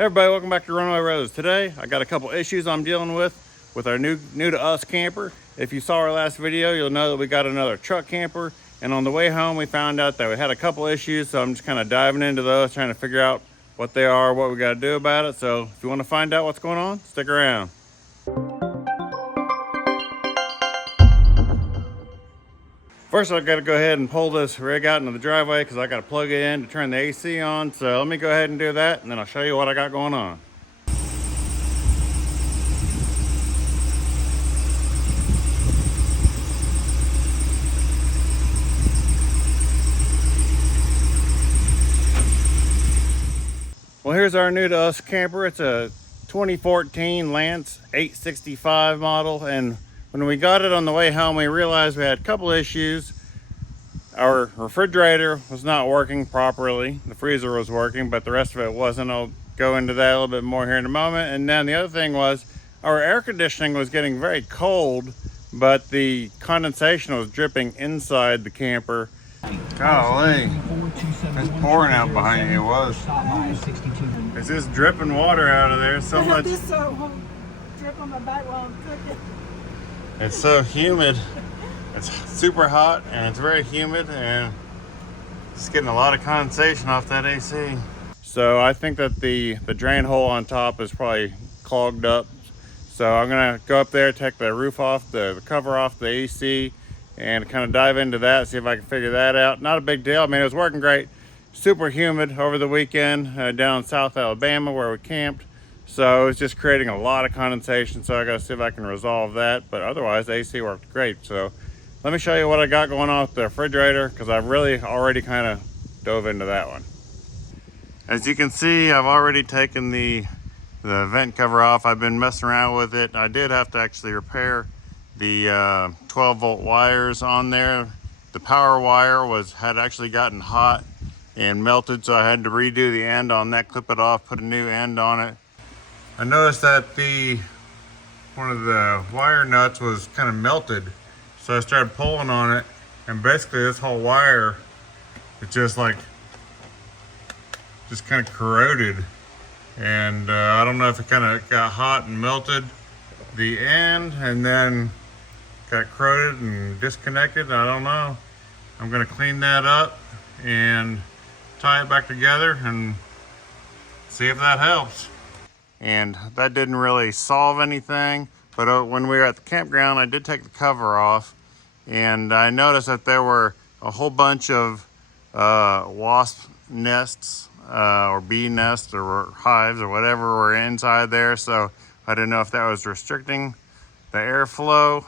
Hey everybody, welcome back to Runaway Roads. Today I got a couple issues I'm dealing with our new to us camper. If you saw our last video, you'll know that we got another truck camper, and on the way home we found out that we had a couple issues, so I'm just kind of diving into those, trying to figure out what they are, what we got to do about it. So if you want to find out what's going on, stick around. First, I've got to go ahead and pull this rig out into the driveway because I got to plug it in to turn the AC on. So let me go ahead and do that, and then I'll show you what I got going on. Well, here's our new to us camper. It's a 2014 Lance 865 model, and when we got it on the way home, we realized we had a couple issues. Our refrigerator was not working properly. The freezer was working, but the rest of it wasn't. I'll go into that a little bit more here in a moment. And then the other thing was our air conditioning was getting very cold, but the condensation was dripping inside the camper. Golly, it's pouring out behind you. It was. It's just dripping water out of there so much. Drip on my back while I'm cooking. It's so humid. It's super hot and it's very humid, and just getting a lot of condensation off that AC. So I think that the drain hole on top is probably clogged up. So I'm gonna go up there, take the roof off, the cover off the AC, and kind of dive into that, see if I can figure that out. Not a big deal. I mean, it was working great. Super humid over the weekend down in South Alabama where we camped. So it's just creating a lot of condensation. So I gotta see if I can resolve that. But otherwise, the AC worked great. So let me show you what I got going on with the refrigerator, because I've really already kind of dove into that one. As you can see, I've already taken the vent cover off. I've been messing around with it. I did have to actually repair the 12 volt wires on there. The power wire had actually gotten hot and melted, so I had to redo the end on that, clip it off, put a new end on it. I noticed that one of the wire nuts was kind of melted. So I started pulling on it, and basically this whole wire is just kind of corroded. And I don't know if it kind of got hot and melted the end and then got corroded and disconnected. I don't know. I'm gonna clean that up and tie it back together and see if that helps. And that didn't really solve anything. But when we were at the campground, I did take the cover off, and I noticed that there were a whole bunch of wasp nests or bee nests or hives or whatever were inside there. So I didn't know if that was restricting the airflow.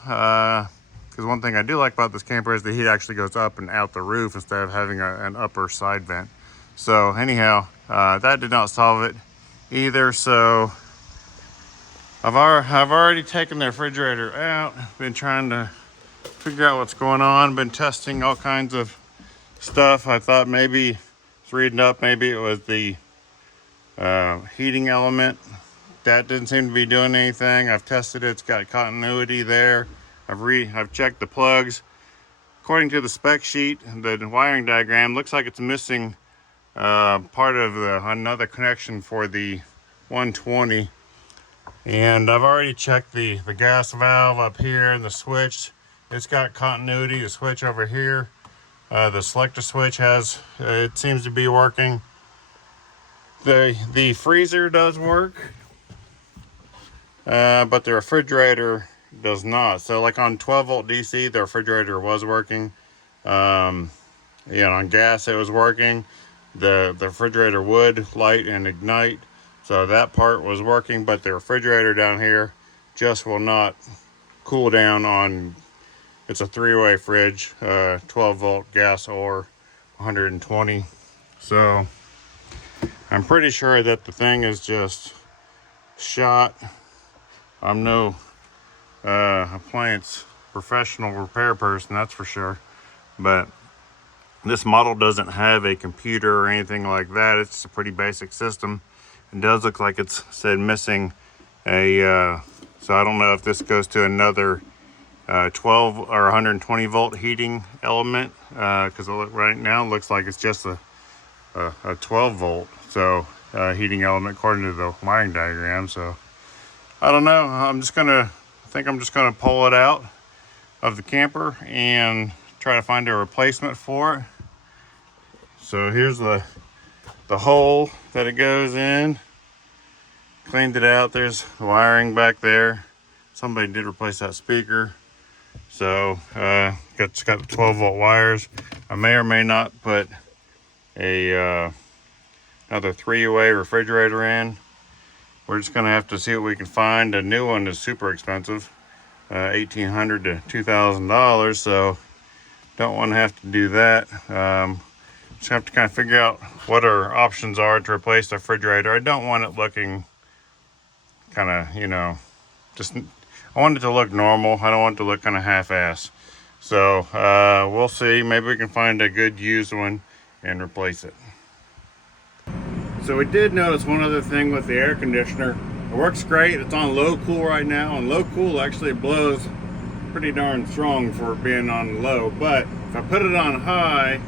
Because one thing I do like about this camper is the heat actually goes up and out the roof instead of having an upper side vent. So anyhow, that did not solve it either. So I've already taken the refrigerator out, been trying to figure out what's going on, been testing all kinds of stuff. I thought maybe, reading up, maybe it was the heating element. That didn't seem to be doing anything. I've tested it, it's got continuity there. I've checked the plugs. According to the spec sheet, the wiring diagram looks like it's missing part of another connection for the 120. And I've already checked the gas valve up here and the switch. It's got continuity. The switch over here, the selector switch it seems to be working. The freezer does work, but the refrigerator does not. So like on 12 volt DC, the refrigerator was working. On gas it was working. The refrigerator would light and ignite, so that part was working, but the refrigerator down here just will not cool down on. It's a 3-way fridge, 12 volt gas or 120. So I'm pretty sure that the thing is just shot. I'm no appliance professional repair person, that's for sure, but this model doesn't have a computer or anything like that. It's a pretty basic system. It does look like it's missing a so I don't know if this goes to another 12 or 120 volt heating element, because right now it looks like it's just a 12 volt. So heating element according to the wiring diagram. So I don't know. I think I'm just gonna pull it out of the camper and try to find a replacement for it. So here's the hole that it goes in. Cleaned it out. There's the wiring back there. Somebody did replace that speaker. So it's got 12-volt wires. I may or may not put a another 3-way refrigerator in. We're just gonna have to see what we can find. A new one is super expensive, $1,800 to $2,000. So don't want to have to do that. Just have to kind of figure out what our options are to replace the refrigerator. I don't want it looking kind of, you know, I want it to look normal. I don't want it to look kind of half-ass. So we'll see. Maybe we can find a good used one and replace it. So we did notice one other thing with the air conditioner. It works great. It's on low cool right now, and low cool actually blows pretty darn strong for being on low. But if I put it on high,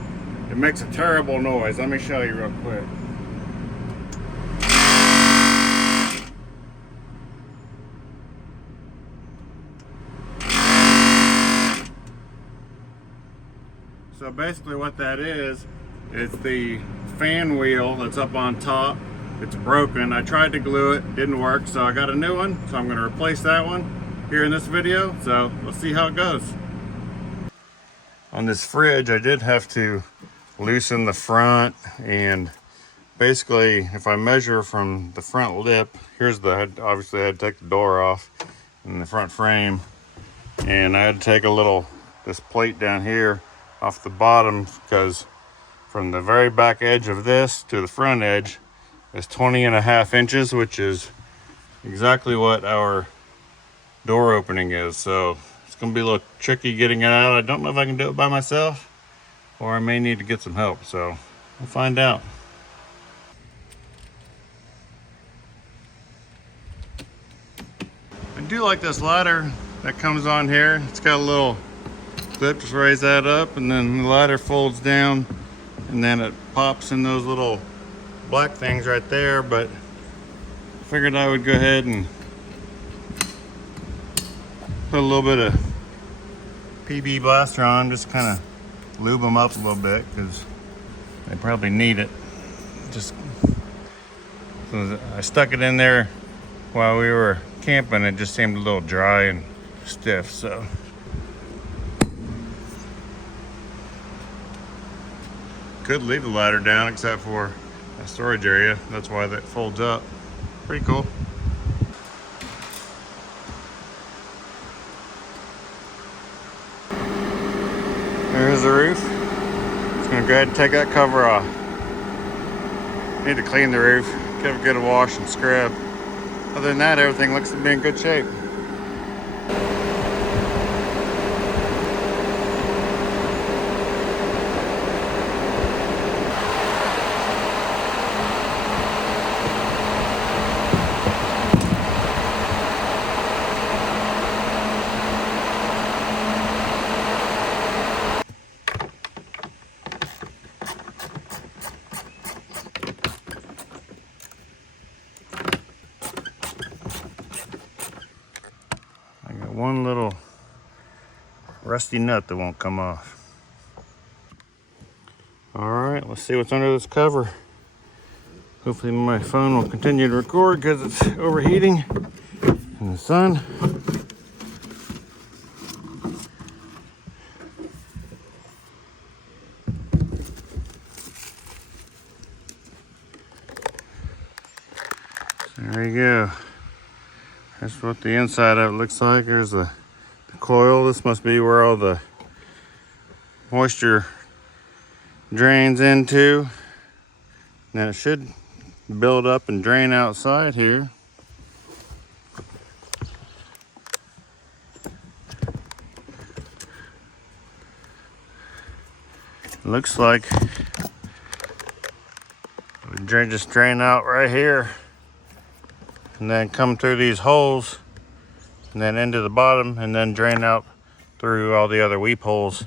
it makes a terrible noise. Let me show you real quick. So basically what that is the fan wheel that's up on top. It's broken. I tried to glue it, didn't work, so I got a new one. So I'm going to replace that one here in this video. So let's see how it goes. On this fridge, I did have to loosen the front, and basically if I measure from the front lip, here's obviously I had to take the door off in the front frame, and I had to take this plate down here off the bottom, because from the very back edge of this to the front edge is 20.5 inches, which is exactly what our door opening is. So it's gonna be a little tricky getting it out. I don't know if I can do it by myself, or I may need to get some help. So we'll find out. I do like this ladder that comes on here. It's got a little clip, just raise that up, and then the ladder folds down, and then it pops in those little black things right there. But I figured I would go ahead and put a little bit of PB blaster on, just kind of lube them up a little bit, because they probably need it. So I stuck it in there while we were camping. It just seemed a little dry and stiff, so could leave the ladder down except for a storage area. That's why that folds up. Pretty cool. There's the roof. Just gonna go ahead and take that cover off. Need to clean the roof, give it a good wash and scrub. Other than that, everything looks to be in good shape. One little rusty nut that won't come off. All right, let's see what's under this cover. Hopefully my phone will continue to record because it's overheating in the sun. There you go. That's what the inside of it looks like. There's the coil. This must be where all the moisture drains into. Now it should build up and drain outside here. It looks like it would just drain out right here, and then come through these holes, and then into the bottom, and then drain out through all the other weep holes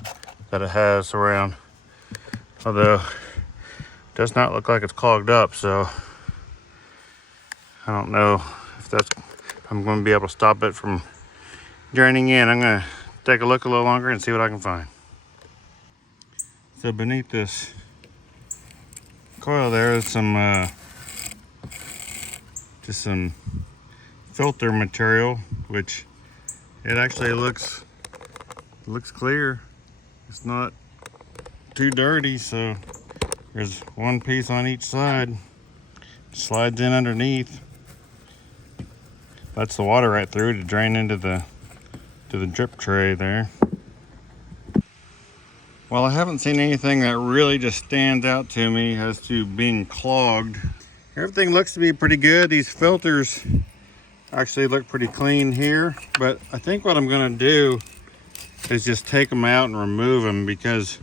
that it has around. Although it does not look like it's clogged up, so I don't know if I'm going to be able to stop it from draining in. I'm going to take a look a little longer and see what I can find. So beneath this coil there is just some filter material, which it actually looks clear. It's not too dirty, so there's one piece on each side. Slides in underneath. That's the water right through to drain into the drip tray there. Well, I haven't seen anything that really just stands out to me as to being clogged. Everything looks to be pretty good. These filters actually look pretty clean here, but I think what I'm gonna do is just take them out and remove them, because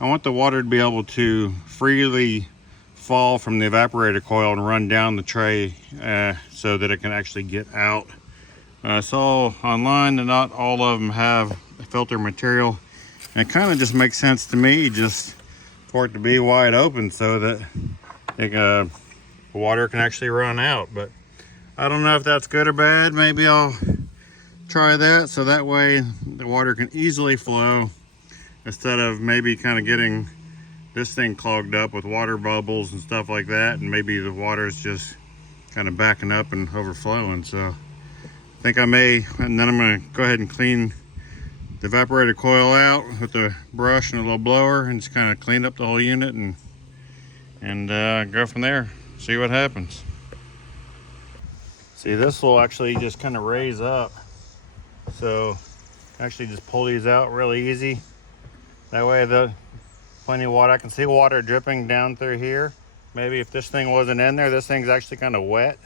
I want the water to be able to freely fall from the evaporator coil and run down the tray so that it can actually get out. I saw online that not all of them have filter material, and it kind of just makes sense to me just for it to be wide open so that the water can actually run out. But I don't know if that's good or bad. Maybe I'll try that, so that way the water can easily flow instead of maybe kind of getting this thing clogged up with water bubbles and stuff like that, and maybe the water is just kind of backing up and overflowing. So I think I may, and then I'm going to go ahead and clean the evaporator coil out with a brush and a little blower and just kind of clean up the whole unit and go from there, see what happens. See, this will actually just kind of raise up, so actually just pull these out really easy. That way plenty of water. I can see water dripping down through here. Maybe if this thing wasn't in there, this thing's actually kind of wet.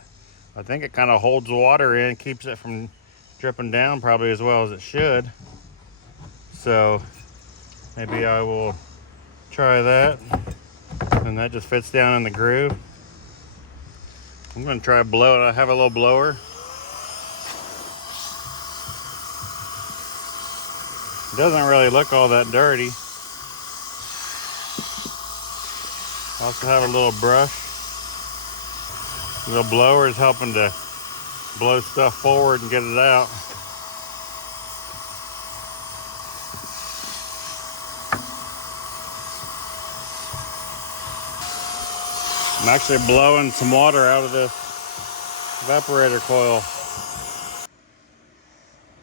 I think it kind of holds the water in, keeps it from dripping down probably as well as it should. So maybe I will try that. And that just fits down in the groove. I'm gonna try blow it. I have a little blower. It doesn't really look all that dirty. I also have a little brush. The little blower is helping to blow stuff forward and get it out. I'm actually blowing some water out of this evaporator coil.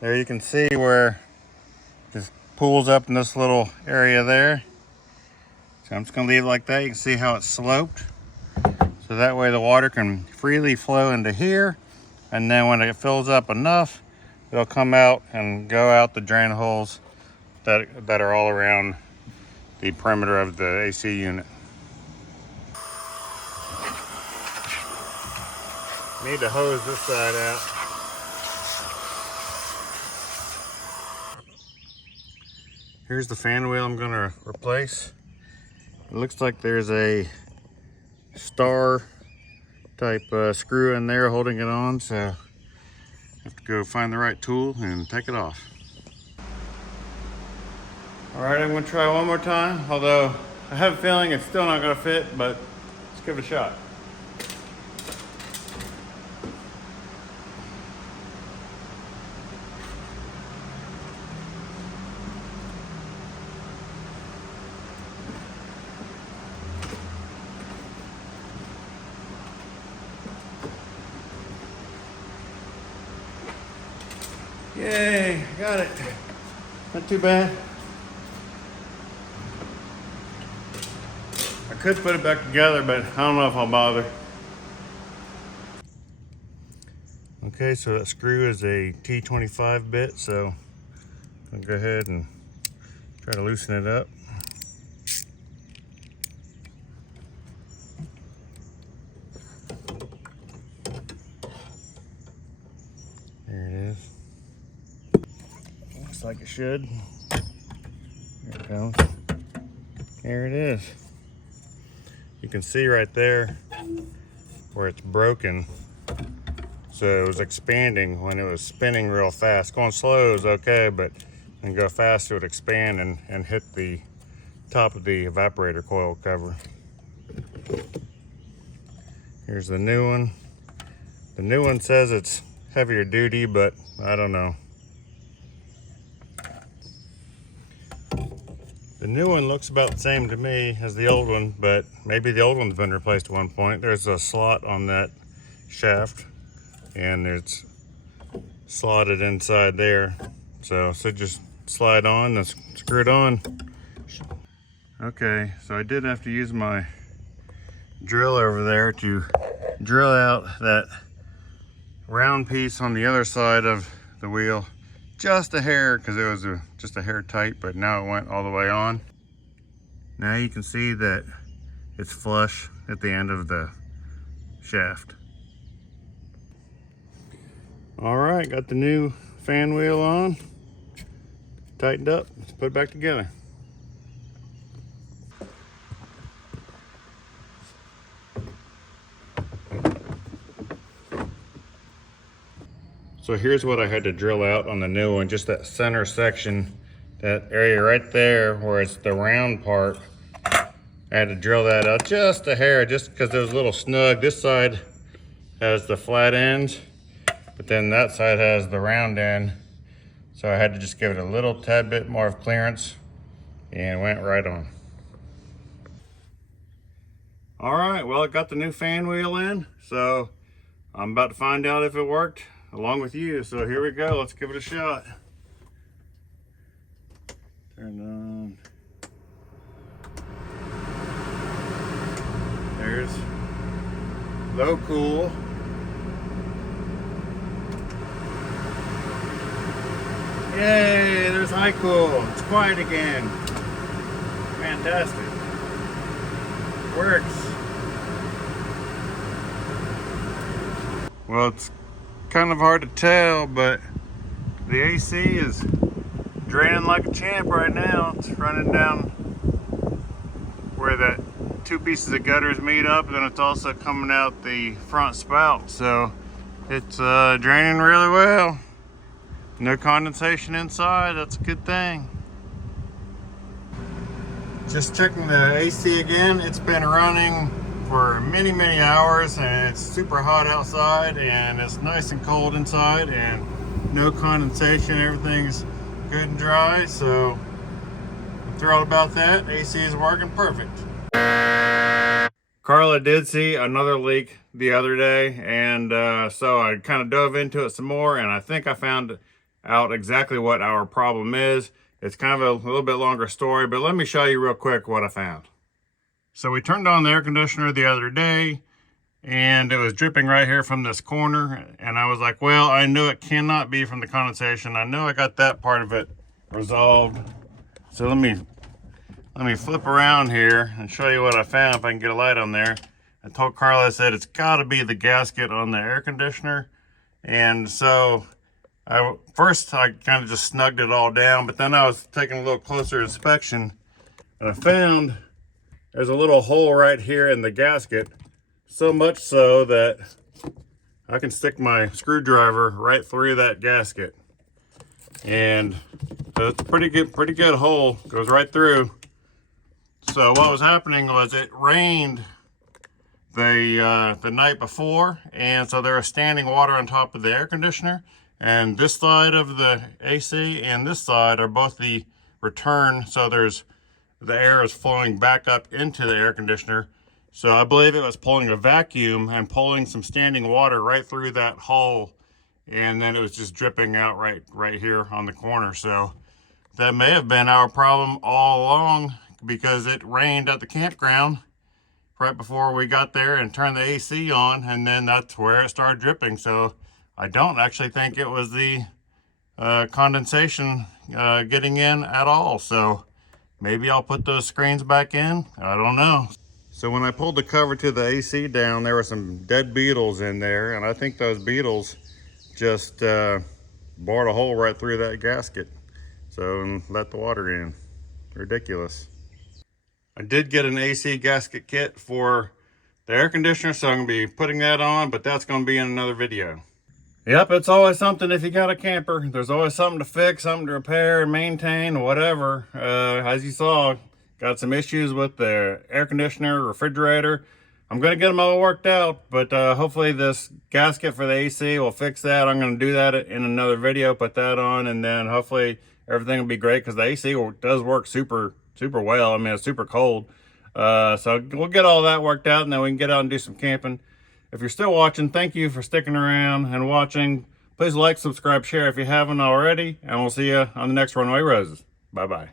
There you can see where it just pools up in this little area there. So I'm just gonna leave it like that. You can see how it's sloped. So that way the water can freely flow into here. And then when it fills up enough, it'll come out and go out the drain holes that are all around the perimeter of the AC unit. Need to hose this side out. Here's the fan wheel I'm gonna replace. It looks like there's a star type screw in there holding it on, so I have to go find the right tool and take it off. All right, I'm gonna try one more time, although I have a feeling it's still not gonna fit, but let's give it a shot. Yay, got it. Not too bad. I could put it back together, but I don't know if I'll bother. Okay, so that screw is a T25 bit, so I'll go ahead and try to loosen it up. There it is. Looks like it should. There it goes. There it is. You can see right there where it's broken. So it was expanding when it was spinning real fast. Going slow is okay, but when you go fast it would expand and hit the top of the evaporator coil cover. Here's the new one. The new one says it's heavier duty, but I don't know. The new one looks about the same to me as the old one, but maybe the old one's been replaced at one point. There's a slot on that shaft, and it's slotted inside there. So just slide on and screw it on. Okay, so I did have to use my drill over there to drill out that round piece on the other side of the wheel. Just a hair, because it was just a hair tight, but now it went all the way on. Now you can see that it's flush at the end of the shaft. All right, got the new fan wheel on, tightened up. Let's put it back together. So here's what I had to drill out on the new one, just that center section, that area right there where it's the round part. I had to drill that out just a hair, just because it was a little snug. This side has the flat ends, but then that side has the round end. So I had to just give it a little tad bit more of clearance, and went right on. All right, well, I got the new fan wheel in, so I'm about to find out if it worked along with you. So here we go, let's give it a shot. Turn it on. There's low cool. Yay, there's high cool. It's quiet again. Fantastic. Works. Well, it's kind of hard to tell, but the AC is draining like a champ right now. It's running down where the two pieces of gutters meet up, and then it's also coming out the front spout. So it's draining really well. No condensation inside, that's a good thing. Just checking the AC again. It's been running for many hours, and it's super hot outside, and it's nice and cold inside, and no condensation. Everything's good and dry, so I'm thrilled about that. AC is working perfect. Carla did see another leak the other day, and so I kind of dove into it some more, and I think I found out exactly what our problem is. It's kind of a little bit longer story, but let me show you real quick what I found. So we turned on the air conditioner the other day, and it was dripping right here from this corner, and I was like, well, I knew it cannot be from the condensation. I know I got that part of it resolved. So let me flip around here and show you what I found, if I can get a light on there. I told Carla, I said, it's got to be the gasket on the air conditioner. And so first I kind of just snugged it all down, but then I was taking a little closer inspection, and I found there's a little hole right here in the gasket, so much so that I can stick my screwdriver right through that gasket. And it's a pretty good hole, goes right through. So what was happening was it rained the night before, and so there was standing water on top of the air conditioner. And this side of the AC and this side are both the return, so the air is flowing back up into the air conditioner. So I believe it was pulling a vacuum and pulling some standing water right through that hole, and then it was just dripping out right here on the corner. So that may have been our problem all along, because it rained at the campground right before we got there and turned the AC on, and then that's where it started dripping. So I don't actually think it was the condensation getting in at all. So maybe I'll put those screens back in. I don't know. So when I pulled the cover to the AC down, there were some dead beetles in there, and I think those beetles just bored a hole right through that gasket. So let the water in. Ridiculous. I did get an AC gasket kit for the air conditioner, so I'm going to be putting that on, but that's going to be in another video. Yep, it's always something if you got a camper. There's always something to fix, something to repair, maintain, whatever. As you saw, got some issues with the air conditioner, refrigerator. I'm going to get them all worked out, but hopefully this gasket for the AC will fix that. I'm going to do that in another video, put that on, and then hopefully everything will be great, because the AC does work super well. I mean, it's super cold. So we'll get all that worked out, and then we can get out and do some camping. If you're still watching, thank you for sticking around and watching. Please like, subscribe, share if you haven't already, and we'll see you on the next Runaway Roses. Bye-bye.